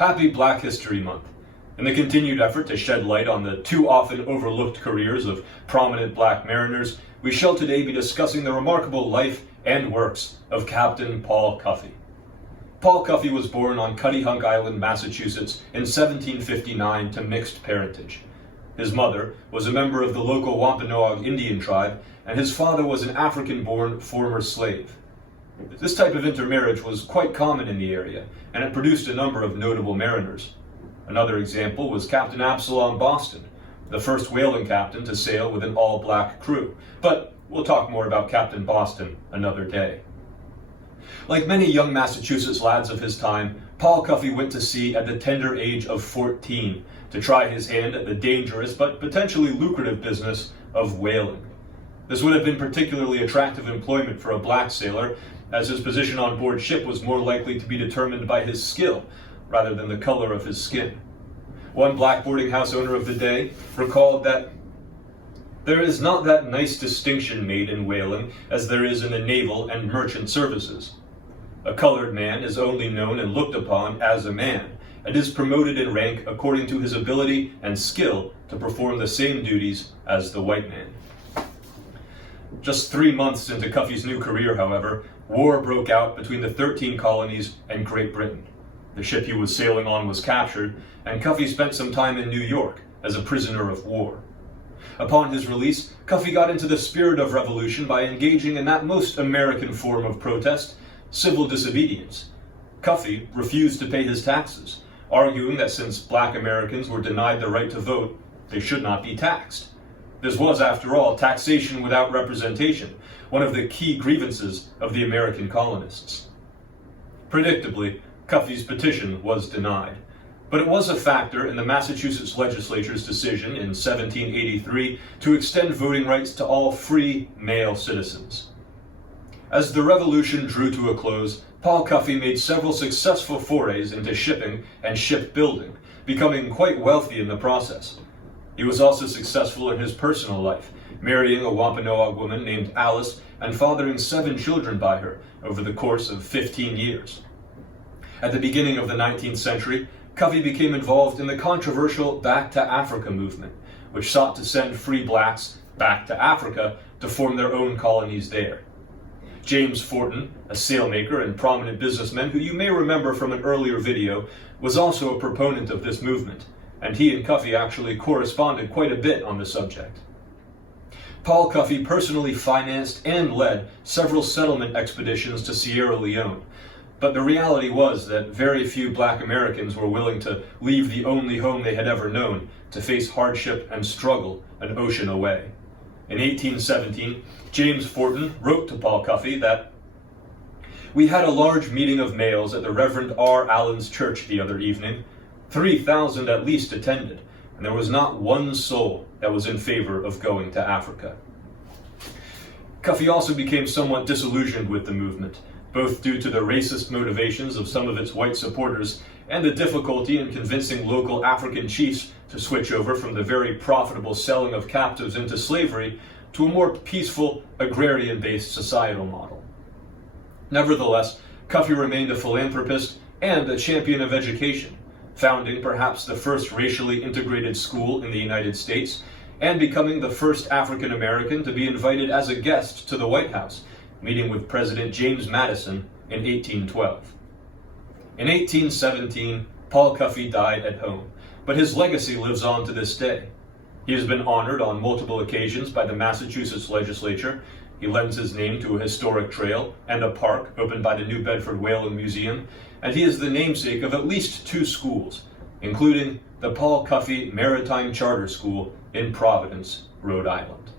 Happy Black History Month. In the continued effort to shed light on the too often overlooked careers of prominent black mariners, we shall today be discussing the remarkable life and works of Captain Paul Cuffe. Paul Cuffe was born on Cuttyhunk Island, Massachusetts in 1759 to mixed parentage. His mother was a member of the local Wampanoag Indian tribe, and his father was an African-born former slave. This type of intermarriage was quite common in the area, and it produced a number of notable mariners. Another example was Captain Absalom Boston, the first whaling captain to sail with an all-black crew, but we'll talk more about Captain Boston another day. Like many young Massachusetts lads of his time, Paul Cuffe went to sea at the tender age of 14 to try his hand at the dangerous but potentially lucrative business of whaling. This would have been particularly attractive employment for a black sailor, as his position on board ship was more likely to be determined by his skill rather than the color of his skin. One black boarding house owner of the day recalled that there is not that nice distinction made in whaling as there is in the naval and merchant services. A colored man is only known and looked upon as a man, and is promoted in rank according to his ability and skill to perform the same duties as the white man. Just 3 months into Cuffe's new career, however, war broke out between the 13 colonies and Great Britain. The ship he was sailing on was captured, and Cuffe spent some time in New York as a prisoner of war. Upon his release, Cuffe got into the spirit of revolution by engaging in that most American form of protest, civil disobedience. Cuffe refused to pay his taxes, arguing that since black Americans were denied the right to vote, they should not be taxed. This was, after all, taxation without representation, one of the key grievances of the American colonists. Predictably, Cuffe's petition was denied, but it was a factor in the Massachusetts legislature's decision in 1783 to extend voting rights to all free male citizens. As the revolution drew to a close, Paul Cuffe made several successful forays into shipping and shipbuilding, becoming quite wealthy in the process. He was also successful in his personal life, marrying a Wampanoag woman named Alice and fathering 7 children by her over the course of 15 years. At the beginning of the 19th century, Cuffe became involved in the controversial Back to Africa movement, which sought to send free blacks back to Africa to form their own colonies there. James Forten, a sailmaker and prominent businessman who you may remember from an earlier video, was also a proponent of this movement, and he and Cuffe actually corresponded quite a bit on the subject. Paul Cuffe personally financed and led several settlement expeditions to Sierra Leone, but the reality was that very few black Americans were willing to leave the only home they had ever known to face hardship and struggle an ocean away. In 1817, James Forten wrote to Paul Cuffe that, "We had a large meeting of males at the Reverend R. Allen's church the other evening. 3,000 at least attended, and there was not one soul that was in favor of going to Africa." Cuffe also became somewhat disillusioned with the movement, both due to the racist motivations of some of its white supporters and the difficulty in convincing local African chiefs to switch over from the very profitable selling of captives into slavery to a more peaceful, agrarian-based societal model. Nevertheless, Cuffe remained a philanthropist and a champion of education, founding perhaps the first racially integrated school in the United States, and becoming the first African American to be invited as a guest to the White House, meeting with President James Madison in 1812. In 1817, Paul Cuffe died at home, but his legacy lives on to this day. He has been honored on multiple occasions by the Massachusetts legislature. He lends his name to a historic trail and a park opened by the New Bedford Whaling Museum, and he is the namesake of at least 2 schools, including the Paul Cuffe Maritime Charter School in Providence, Rhode Island.